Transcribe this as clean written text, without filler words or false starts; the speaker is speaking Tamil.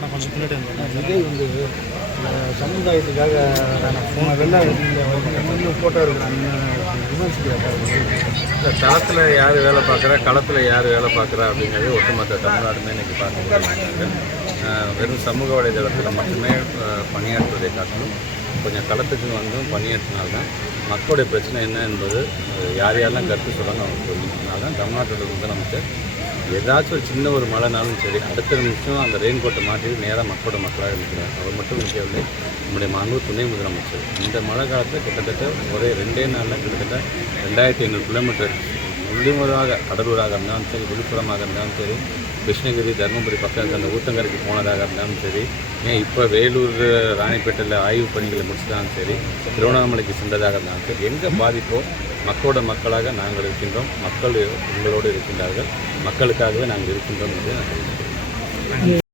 விஜய் வந்து சமுதாயத்துக்காக வெளில ஃபோட்டோ எடுக்கிறாங்க விமர்சிக்கிறாங்க. இல்லை, தளத்தில் யார் வேலை பார்க்குறா, களத்தில் யார் வேலை பார்க்குறா அப்படிங்கிறது ஒட்டுமொத்த தமிழ்நாடுமே இன்றைக்கி பார்த்துக்கிறாங்க. வெறும் சமூக வலைதளத்தில் மட்டுமே பணியாற்றுவதை காட்டிலும் கொஞ்சம் களத்துக்கு வந்தும் பணியாற்றினால்தான் மக்களுடைய பிரச்சனை என்ன என்பது யார் யாரெல்லாம் கருத்து சொல்லணும் அவங்க சொல்லணும். அதனால தான் தமிழ்நாட்டில் வந்து நமக்கு ஏதாச்சும் ஒரு சின்ன ஒரு மழைனாலும் சரி, அடுத்த நிமிஷம் அந்த ரெயின் கோட்டை மாட்டிட்டு நேராக மக்களாக இருக்கிறார். அவர் மட்டும் நிற்கவில்லை, நம்முடைய மாண்பு துணை முதலமைச்சர். இந்த மழை காலத்தில் கிட்டத்தட்ட ஒரே 2 நாளில் கிட்டத்தட்ட 2500 கிலோமீட்டர் உள்ளூராக, கடலூராக இருந்தாலும் சரி, விழுப்புரமாக இருந்தாலும் சரி, கிருஷ்ணகிரி, தருமபுரி பக்கம் அந்த ஊத்தங்கரைக்கு போனதாக இருந்தாலும் சரி, ஏன் இப்போ வேலூர், ராணிப்பேட்டையில் ஆய்வு பணிகளை முடிச்சதாலும் சரி, திருவண்ணாமலைக்கு சென்றதாக இருந்தாலும் சரி, எங்கே பாதிப்போ மக்களோட மக்களாக நாங்கள் இருக்கின்றோம், மக்கள் உங்களோடு இருக்கின்றார்கள், மக்களுக்காகவே நாங்கள் இருக்கின்றோம் என்று நான் தெரிவிக்கிறேன்.